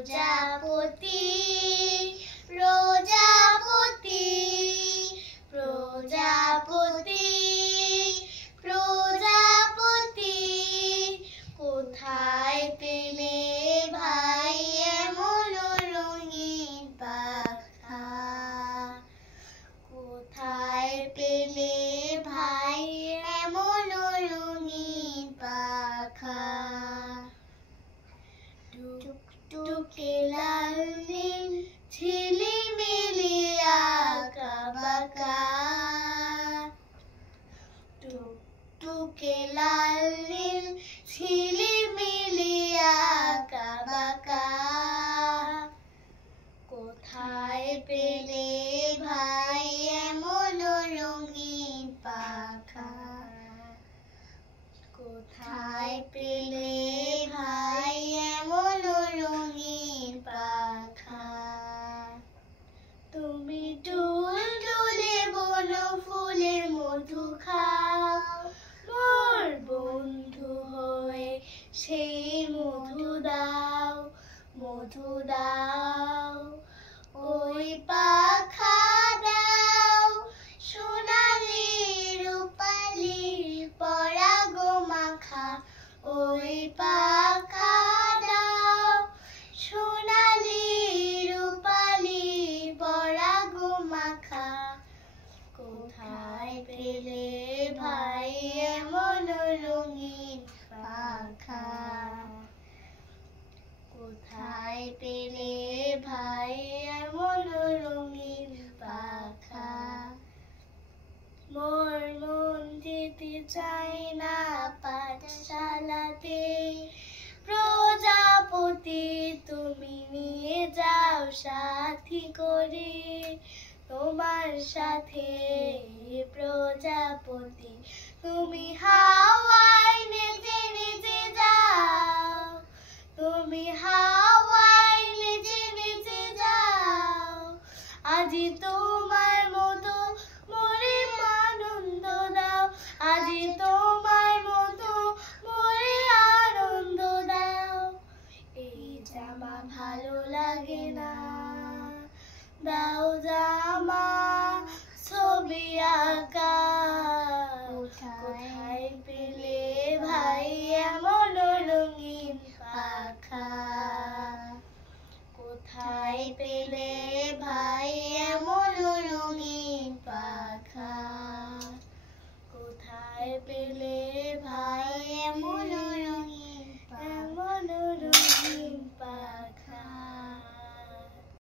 প্রজাপতি প্রজাপতি প্রজাপতি প্রজাপতি কোথায় পেলে ভাই এমন রঙিন পাখা কোথায় পেলে ভাই এমন রঙিন পাখা টুকটুকে লাল নীল ঝিলিমিলি আঁকা বাঁকা টুকটুকে লাল নীল ঝিলিমিলি আঁকা বাঁকা কোথায় পেলে ভাই এমন রঙিন পাখা কোথায় পেলে ভাই এমন রঙিন পাখা তুমি টুলটুলে বনফুলের মধু খাও মোর বন্ধু হয়ে সেই মধু দাও ওই পাখা দাও সোনালি রূপালি পরাগ মাখা ওই পাখা দাও সোনালি রূপালি পরাগ মাখা কোথায় পেলে ভাই এমন রঙিন পাখা কোথায় পেলে ভাই এমন রঙিন পাখা মোর মন যেতে চাই না পাঠশালাতে প্রজাপতি তুমি নিয়ে যাও সাথী করে তোমার সাথে প্রজাপতি তুমি হাওয়ায় নেচে নেচে যাও তুমি হাওয়ায় নেচে নেচে যাও আজি তোমার মতো মোরে আনন্দ দাও আজি তোমার মতো মোরে আনন্দ দাও এই জামা ভালো লাগে না দাও জামা ছবি আঁকা কোথায় পেলে ভাই এমন রঙিন পাখা কোথায় পেলে